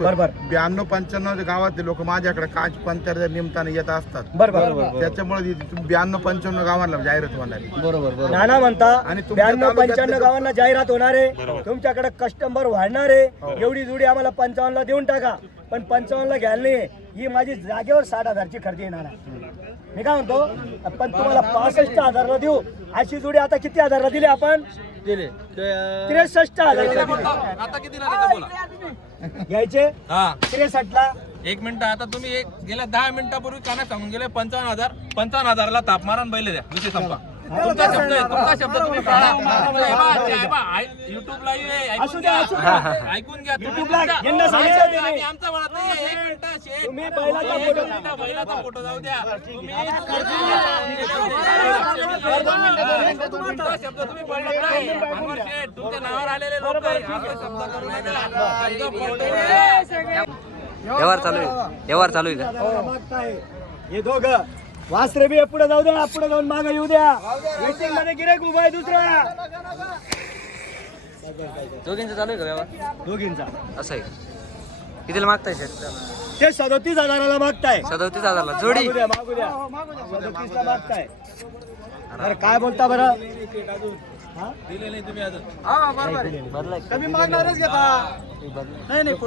बरोबर ब्याण्णव पंच्याण्णव गावातले लोक माझ्याकडे काच पंत्याच्या निमित्ताने येत असतात. बरोबर त्याच्यामुळे ब्याण्णव पंच्याण्णव गावांना जाहिरात होणार आहे. बरोबर बरोबर. नाना म्हणता आणि तुमच्या ब्याण्णव तालुक्यातले पंच्याण्णव गावांना जाहिरात होणार आहे. तुमच्याकडे कस्टमर वाढणार आहे. एवढी जुडी आम्हाला पंचावन्नला देऊन टाका. पण पंचावन्नला घ्यायला नाही ही माझी जागेवर साठ हजारची खरेदी येणार आहे. मी काय म्हणतो पण तुम्हाला पासष्ट हजारला देऊ. अशी जुडी आता किती हजारला दिली आपण? दिले. त्रेसष्ट हजारला आता किती लागत बोला घ्यायचे हा. त्रेसष्ट ला एक मिनिट आता तुम्ही एक गेल्या दहा मिनिटापूर्वी काना सांगून गेले? पंचावन्न हजार पंचावन्न हजारला ताप मारा बैल द्या. विषय संपा. तुमचा शब्द आहे तुमचा शब्द तुम्ही पाळा. हे हे लाईव्ह आहे, ऐकून घ्या. ऐकून घ्या तुम्ही आमचं म्हणत नाही एक मिनिट बैलाचा फोटो- मिनिट, बैलाचा फोटो जाऊ द्या तुम्ही तुमचा शब्द तुम्ही पडत नाही अनवर शेठ तुमच्या नावावर आलेले लोक शब्द. व्यवहार चालू आहे व्यवहार चालू आहे का हे दोघं वासरे बी पुढे जाऊ द्या पुढे जाऊन मागे येऊ द्या. वेटिंगमध्ये गिरेक उभा आहे दुसरा. दोघींचं चालू आहे का व्यवहार? दोघींचा. असं आहे. का? कितीला मागताय शेट ते सदोतीस हजाराला मागताय. सदोतीस हजारला. जोडी. मागू द्या मागू द्या. सदोतीस ला मागताय. बरं काय बोलता बरं? हा? नाही बदलाय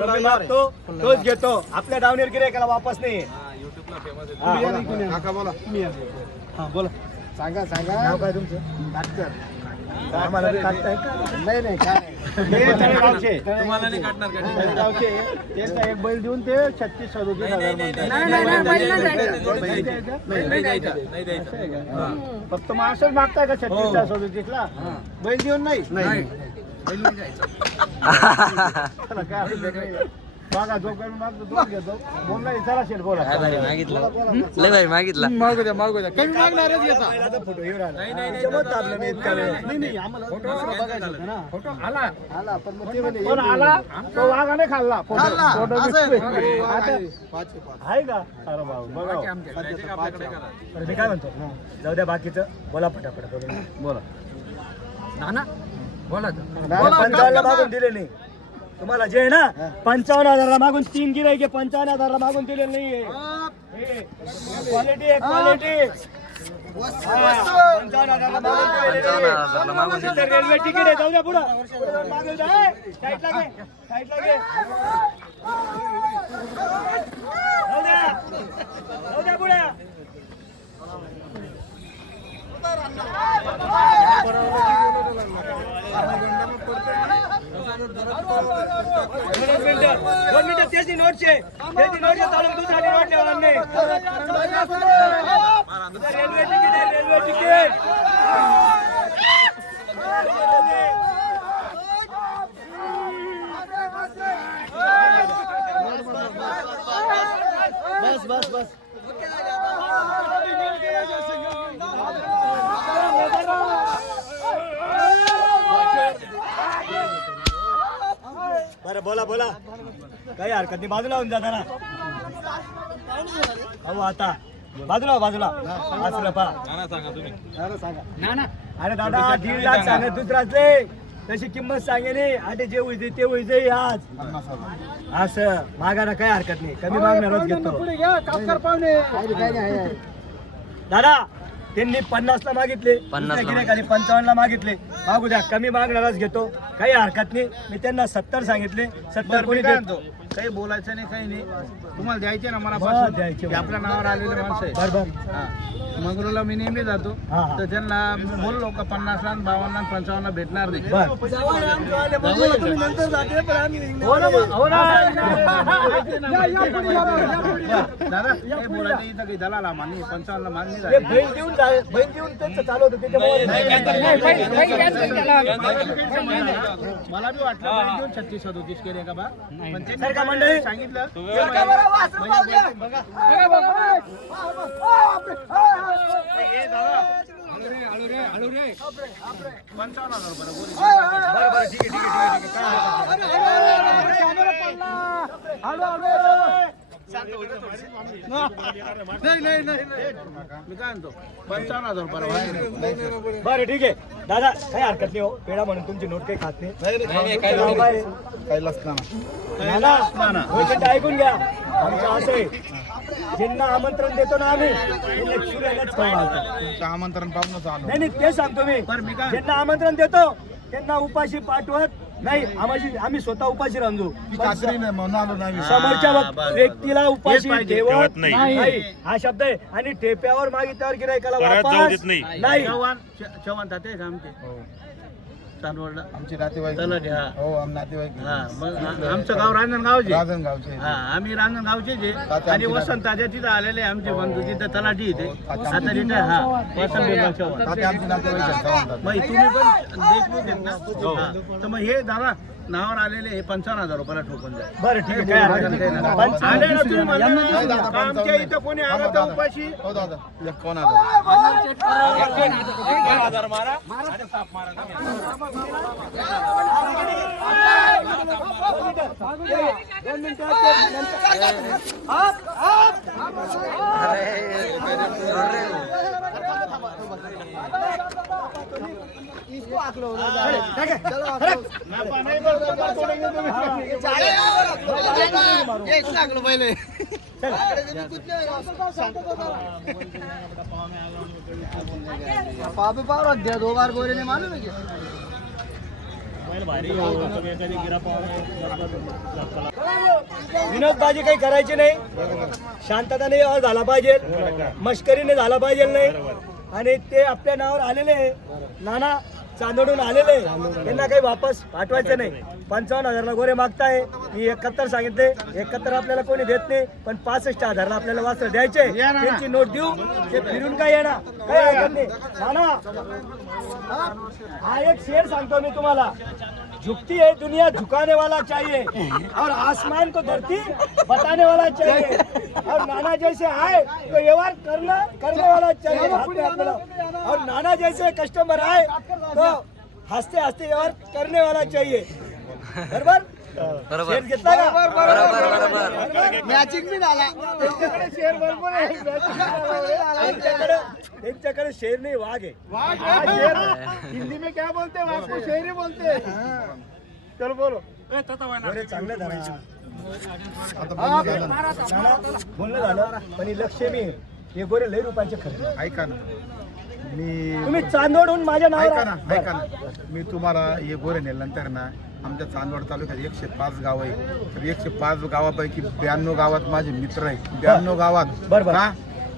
नाही मागतो. तोच घेतो. आपल्या डावणीवर गिरायकाला वापस नाही. हा, बोला. काका बोला हा, बोला सांगा सांगा नाव काय तुमचं डॉक्टर आम्हाला बी काढताय का? नाही नाही काय हे तळेगावचे. तुम्हाला नाही काढणार का. त्यांचा एक बैल देऊन ते छत्तीस सदोतीस हजार नाही, म्हणतात नाही, नाही नाही द्यायचं नाही द्यायचं फक्त मग असंच मागताय का छत्तीस ला सदोतीस ला बैल देऊन नाही नाही चला, काय असेल ते काही. बघा जो मागतो घेतो. बोलला बोला. मागितला. लय भाई मागितला. मागू द्या मागू द्या. कमी मागणारच फोटो येऊ राहिला. इतका. नाही नाही आम्हाला दुसरं बघायचं होतं ना. फोटो आला. आला पण मग ते म्हणे, आला. तो वाघाने खाल्ला. फोटो फोटो आहे. का? अरे बाबा बघा. हो. बरं, मी काय म्हणतो? जाऊ द्या बाकीचं. बोला पटापट बोला. बोला. पंचावन्नला मागून दिले नाही. तुम्हाला जे आहे ना पंचावन्न हजारला मागून तीन गिरायके पंचावन्न हजारला मागून दिले नाहीये क्वालिटी आहे क्वालिटी रेल्वे तिकीट आहे जाऊ द्या पुढं पुढं जाऊन मागे जा. ए, साईडला घे साईडला घे जाऊ द्या जाऊ द्या पुढे दोन मिनिटं दोन मिनिटं त्याची नोटचे. त्याची नोटचे चालून दुसऱ्याची नोट ठेवणार नाही रेल्वे तिकीट आहे रेल्वे तिकीट बस बस बस बरं बोला बोला नाही बाजूला होऊन जाता ना? अहो आता. बाजूला हो, बाजूला असलं पा नाना सांगा. तुम्ही अरे दादा दीड लाख सांगत दुसराचे तशी किंमत सांगेली आणि जे होईल ते होईल आज. असं. मागायला काही हरकत नाही. कमी मागणारच घेतो. नाही. दादा त्यांनी पन्नास ला मागितले. 50 ला दुसऱ्या गिऱ्हाईकाने पंचावन्न ला मागितले. मागू द्या. कमी मागणारच घेतो. काही हरकत नाही. मी त्यांना सत्तर सांगितले. सत्तर कोणी देत काही बोलायचं नाही काही नाही तुम्हाला द्यायचे ना मला बरं, द्यायचे. ते आपल्या नावावर आलेले माणसं आहे बरोबर हा. मंगरूला मी नेहमी जातो हा, हा. तर त्यांना बोललो का पन्नास ला बावन्न ला पंचावन्न ला भेटणार नाही बर हो ना मग, हो ना. दादा काही बोलायचं इथं काही दलाल मान्य पंचावन्न ला मागणी ते झाली बहीण देऊन जा- बहीण देऊन त्यांचं चालू होतं त्याच्यामुळे मला बी वाटलं बैल देऊन छत्तीस सदोतीस केले का बा पण त्यांनी का मंडळी? सांगितलं? पंचावन्न हजार रुपये बोली. बरं बरं ठीक आहे ठीक आहे ठीक आहे, ठीक आहे. काय हरकत नाही. नाही नाही नाही नाही. मी काय म्हणतो? पंचावन्न हजार रुपये बरं ठीक आहे. दादा काही हरकत नाही हो. पेढा म्हणून तुमची नोट काही खात नाही. नाही, नाही, काही तुमचं नाव काय? आहे? काही लसणार नाना, वैकुंठ ऐकून घ्या. आमचं असं आहे. ज्यांना आमंत्रण देतो ना आम्ही त्यांना शिव्यालाच खाऊ घालतो. तुमचं आमंत्रण पाहूनच आलो. नाही नाही ते सांगतो मी. ज्यांना आमंत्रण देतो त्यांना उपाशी पाठवत नाही आम्हाला आम्ही स्वतः उपाशी रांजू समोरच्या हा. व्यक्तीला उपाशी. ठेवत नाही. हा शब्द आहे आणि ठेप्यावर मागितल्यावर गिरायकाला वापस नाही. चव्हाण चव्हाण ताते आमचे हो. नातेवाईक तलाठी, हा. हो आम नातेवाईक हा मग आ- आमचं गाव रांजणगावचे. हा आम्ही रांजणगावचे जे आणि वसंत तात्या तिथं आलेले आमचे बंधू तिथं तलाठी इथे. तात्या आता तिथे हा वसंत बिरला चव्हाण ताते आमचे नातेवाईक आहेत, चव्हाण ताते. मग तुम्ही पण देशमुख आहेत ना? हा. तर मग हे दादा नावावर आलेले हे पंचावन्न हजार रुपयाला ठोकून द्या. बरं ठीक आहे काय हरकत नाही. पंचावन्न आले ना तुम्ही म्हणला. ना, आमच्या. इथं कोणी आलं तर दादा. उपाशी. हो दादा. एक कोण आता हजार मारा आणि साप मारा दोन मिनिटं नंतर- विनोदबाजी काही करायची नाही. शांतताने व्यवहार झाला पाहिजे. मस्करीने झाला पाहिजे नाही. आणि ते आपल्या नावावर आलेले आहे. नाना चांदोडून आलेले त्यांना काही वापस पाठवायचं नाही. पंचावन्न हजारला गोरे मागताय. मी एकाहत्तर सांगितले. एकाहत्तर आपल्याला कोणी देत नाही पण पासष्ट हजारला आपल्याला वास्त्र द्यायचे. त्यांची नोट देऊ. ते फिरून काय येणार? काय ऐकत नाही. हा एक शेर सांगतो मी तुम्हाला. झुकती है दुनिया झुकाने वाला चाहिए। और आसमान को धरती बताने वाला चाहिए। और नाना जैसे आए तो व्यवहार करना करने वाला चाहिए। और नाना जैसे कस्टमर आए तो हंसते हंसते व्यवहार करने वाला चाहिए। बरोबर? बरोबर. शेर घेतला का? बरोबर बरोबर मॅचिंग बी झाला. त्यांच्याकडे शेर भरपूर आहे. त्यांच्याकडे त्यांच्याकडे शेर नाही वाघ आहे. हिंदी में क्या बोलते? हैं आपको शेरी बोलते. हैं चलो बोलो. बरे चांगलं झालं. आता बोलणं झालं पण ही लक्ष्मी आहे. हे गोरे लय रुपयाचे खरेदी ऐका ना. मी तुम्ही चांदोडून माझ्या ऐका ना ऐका ना. मी तुम्हाला हे गोरे नेल्यानंतर ना आमच्या चांदवड तालुक्यात एकशे पाच गाव आहे. तर एकशे पाच गावापैकी ब्याण्णव गावात माझे मित्र आहे ब्याण्णव गावात बरोबर.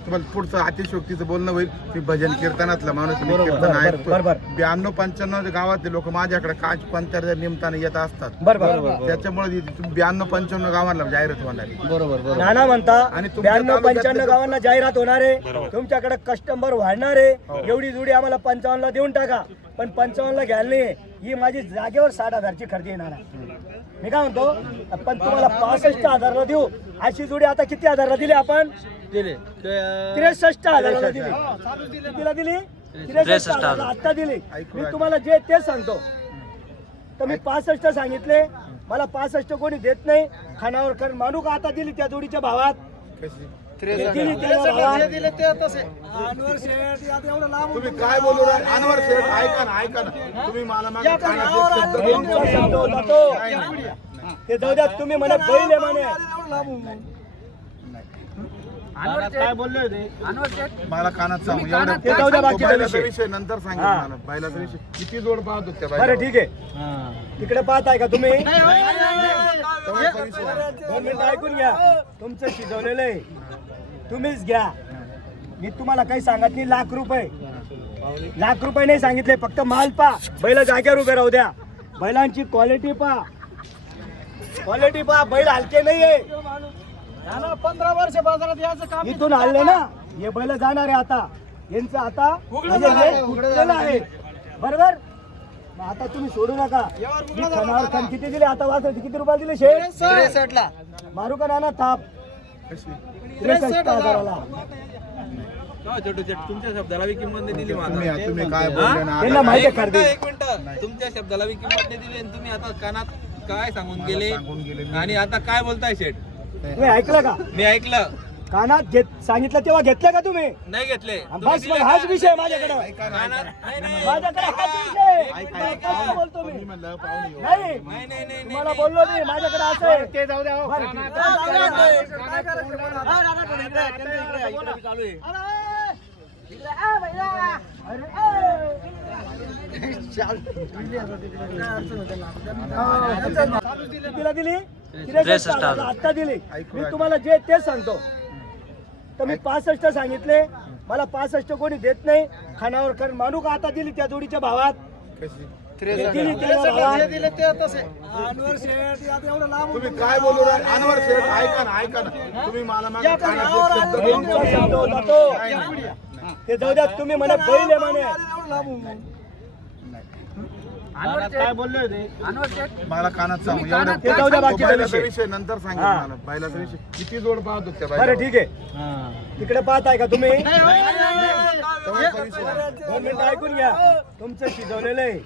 तुम्हाला पुढचं अतिशोक्तीचं बोलणं होईल. मी भजन कीर्तनातला माणूस मी बरोबर, कीर्तन बरोबर, ऐकतो बरोबर. ब्याण्णव पंच्याण्णव गावातले लोक माझ्याकडे काच पंत्याच्या निमताने येत असतात. बरोबर त्याच्यामुळे ब्याण्णव पंच्याण्णव गावांना जाहिरात होणार आहे. बरोबर नाना म्हणता आणि तुमच्या ब्याण्णव तालुक्यातले पंच्याण्णव गावांना जाहिरात होणार आहे. तुमच्याकडे कस्टमर वाढणार आहे. एवढी जुडी आम्हाला पंचावन्नला देऊन टाका. पण पंचावन्नला घ्यायला नाही ही माझी जागेवर साठ हजारची खरेदी येणार आहे. मी काय म्हणतो पण तुम्हाला पासष्ट हजारला देऊ. अशी जुडी आता किती हजारला दिली आपण? दिले. त्रेसष्ट हजाराला दिली. कितीला दिली त्रेसष्ट त्रेसष्ट हजारला आता दिली. मी. तुम्हाला जे ते सांगतो. तर मी पासष्ट सांगितले. मला पासष्ट कोणी देत नाही. खानावर कर मानू का आता दिली त्या जोडीच्या भावात. दिली तुम्ही काय बोलू राहिले? अनवर शेठ ऐका ना ऐका ना. तुम्ही मला तो. जाऊ द्या तुम्ही म्हणे. बैल काय बोलले होते? मला कानात सांगू विषय. विषय नंतर सांगेल हा. मला बैलाचा विषय किती जोड पाहत बरं? ठीक आहे. तिकडे पाहताय का तुम्ही. दोन मिनिटं ऐकून घ्या. तुमचं शिजवलेलं आहे. तुम्हीच घ्या. मी तुम्हाला काही सांगत नाही लाख रुपये. लाख रुपये नाही सांगितले फक्त माल पा. बैल जाग्यावर उभे राहू द्या. बैलांची क्वालिटी पा. क्वालिटी पा. बैल हलके नाहीये. पंधरा वर्ष बाजारात यायचं काम इथून हल्ले ना? हे बैल जाणार आहे आता. यांचं आता म्हणजे हे उघडलेलं आहे. बरोबर? मग आता तुम्ही सोडू नका. मी किती दिले आता वाचायचे किती रुपये दिले शेठ मारू का नाना थाप? कशी? त्रेसष्ट हजाराला. का छोटू शेट तुमच्या शब्दाला बी किंमत नाही दिली माझा तुम्ही काय बोलले ना? त्यांना आता माहिती एक आहे मिनिटं, खरेदी एक मिनिट. तुमच्या शब्दाला बी किंमत नाही दिली आणि तुम्ही आता कानात काय सांगून गेले? सांगून गेले मी. आणि आता काय बोलताय शेट तुम्ही ऐकलं का? मी ऐकलं. कानात घेत सांगितलं तेव्हा घेतलं का तुम्ही? नाही घेतले. बस मग हाच विषय माझ्याकडे. कानात- नाही, नाही. माझ्याकडे हाच विषय काय बोलतो मी? मी म्हणलं पाहुणे येऊ. नाही. नाही, नाही, नाही, नाही. तुम्हाला बोललो मी माझ्याकडे असं आहे. ते जाऊ द्या हो. बरं, कानात- तिला दिली त्रेसष्ट हजार. आता दिली मी तुम्हाला जे ते सांगतो. तर मी पासष्ट सांगितले. मला पासष्ट कोणी देत नाही. खानावर कारण मानू का आता दिली त्या जोडीच्या भावात. दिली काय बोलू? अनवर शेठ ऐका ना ऐका ना. तुम्ही मला तो. जाऊ द्या तुम्ही म्हणे. बैल म्हणे काय बोलले होते? मला कानात सांगू ते जाऊ द्या बाकीचा बैलाचा विषय. विषय नंतर सांगेल हा. मला बैलाचा विषय. किती जोड पाहत होत्या बरं ठीक आहे. तिकडे पाहताय का तुम्ही? दोन मिनिटं ऐकून घ्या. तुमचं शिजवलेलं आहे.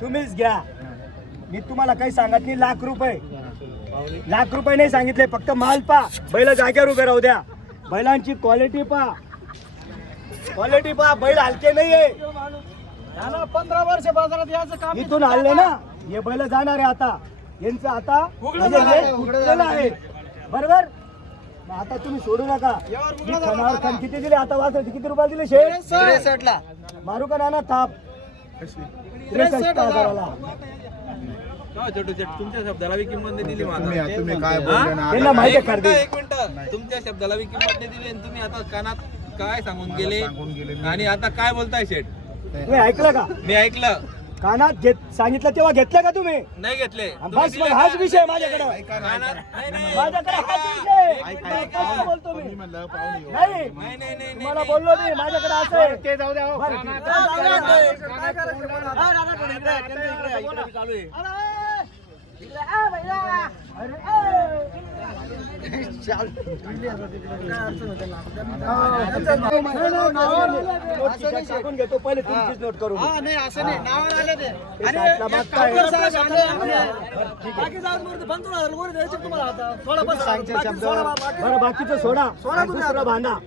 तुम्हीच घ्या. मी तुम्हाला काही सांगत नाही. लाख रुपये. लाख रुपये नाही सांगितले. फक्त माल पा. बैल जाग्यावर उभे राहू द्या. बैलांची क्वालिटी पा. क्वालिटी पा. बैल हलके नाहीये. पंधरा वर्ष बाजारात यायचं काम इथून हल्ले ना. हे बैल जाणार आहे आता. यांचं आता म्हणजे हे उठलेलं आहे. बरोबर? मग आता तुम्ही सोडू नका. मी किती दिले? आता वाचायचे किती रुपये दिले शेठ? मारू का नाना थाप त्रेसष्ट हजाराला. हो, छोटू शेट, तुमच्या शब्दाला बी किंमत नाही दिली माझा तुम्ही तुम्ही काय बोलले ना? त्यांना आता माहिती एक आहे मिनिटं, खरेदी. एक मिनिट. तुमच्या शब्दाला बी किंमत नाही दिली आणि तुम्ही आता कानात काय सांगून गेले? सांगून गेले मी. आणि आता काय बोलताय शेठ? तुम्ही ऐकलं का मी ऐकलं कानात घेत सांगितलं तेव्हा घेतलं का तुम्ही नाही घेतले बस मग हाच? विषय माझ्याकडे कानात- नाही, नाही. माझ्याकडे हाच विषय बोलतो मी. नाही नाही, नाही, नाही, नाही, तुम्हाला नाही. बोललो मी माझ्याकडे असं आहे ते जाऊ द्या हो. बरं, कानात- नोट खिशात टाकून घेतो पहिले तुमचीच नोट करून नाही असं नाही नावावर आले ते ते साठला मागताय. बरं बाकीचं सोडा दुसरं बांधा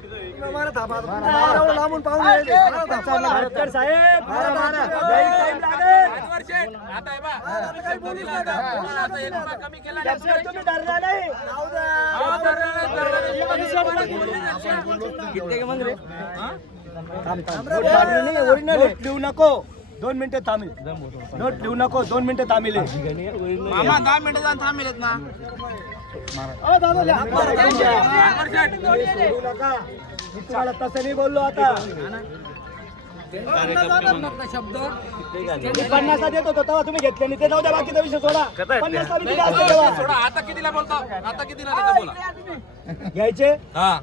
डॉक्टर साहेब लई time लागेल. अनवर शेठ, आता हे बा, दिला आता. तुम्हाला आता एक रुपया कमी केला नाही. तुम्ही डरला नाही. अहो, धरलं नाही, धरलं नाही. हा? नोट बांधली नाही, original आहे. नोट लिहू नको. दोन मिनिटं थांबेल. नोट लिहू नको. दोन मिनिटं थांबेल. मामा दहा मिनिटं जाऊन थांबेलेत ना. अनवर शेठ, तुम्हाला तसं नाही बोललो आता. पन्नासला देत होतो तेव्हा तुम्ही घेतले नाही ते जाऊ द्या बाकीचा विषय सोडा. पन्नासला मी दिले असते तेव्हा. सोडा. आता कितीला बोलता? आता कितीला देता बोला? घ्यायचे? हा.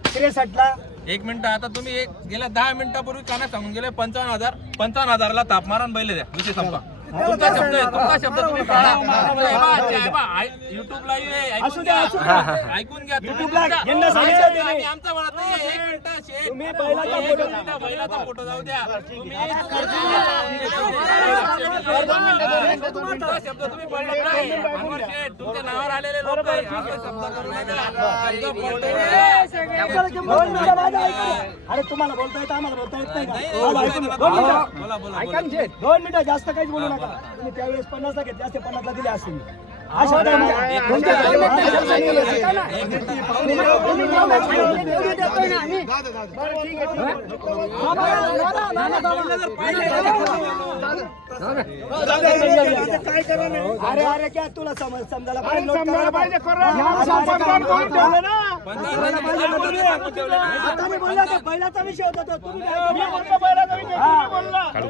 एक मिनिट आता तुम्ही एक गेल्या दहा मिनिटापूर्वी कानात सांगून गेले पंचावन्न हजार पंचावन्न हजारला ताप मारा आणि बैल द्या. विषय संपा तुमचा शब्द आहे तुमचा शब्द तुम्ही पाळा युट्यूब लाईव्ह आहे असू ऐकून द्या, घ्या असू द्या. ऐकून घ्या तुम्ही YouTube ला तुमचा- यांना सांगितलं त्यांनी. आम्ही आमचा नाही एक मिनिट शेठ. तुम्ही बैलाचा एक फोटो- मिनिट, बैलाचा फोटो जाऊ द्या तुम्ही तुमचा शब्द तुम्ही पडला नाही अनवर शेठ, तुमच्या नावावर आलेले लोक आहे. असे शब्द करू नका. शब्द पडले. दोन मिनिटं माझं ऐकून. अरे तुम्हाला बोलता येतं आम्हाला बोलता येत नाही का ऐकून. दोन मिनिटं बोला, बोला, ऐका ना शेठ. दोन मिनिटं जास्त काहीच बोलू नका तुम्ही त्यावेळेस पन्नासला घेतले असते पन्नासला दिले असते मी. हा हा. अरे अरे क्या तुला समज समजायला पाहिजे करायला. आता मी बोलला बैलाचा विषय होता तो तुम्ही काय-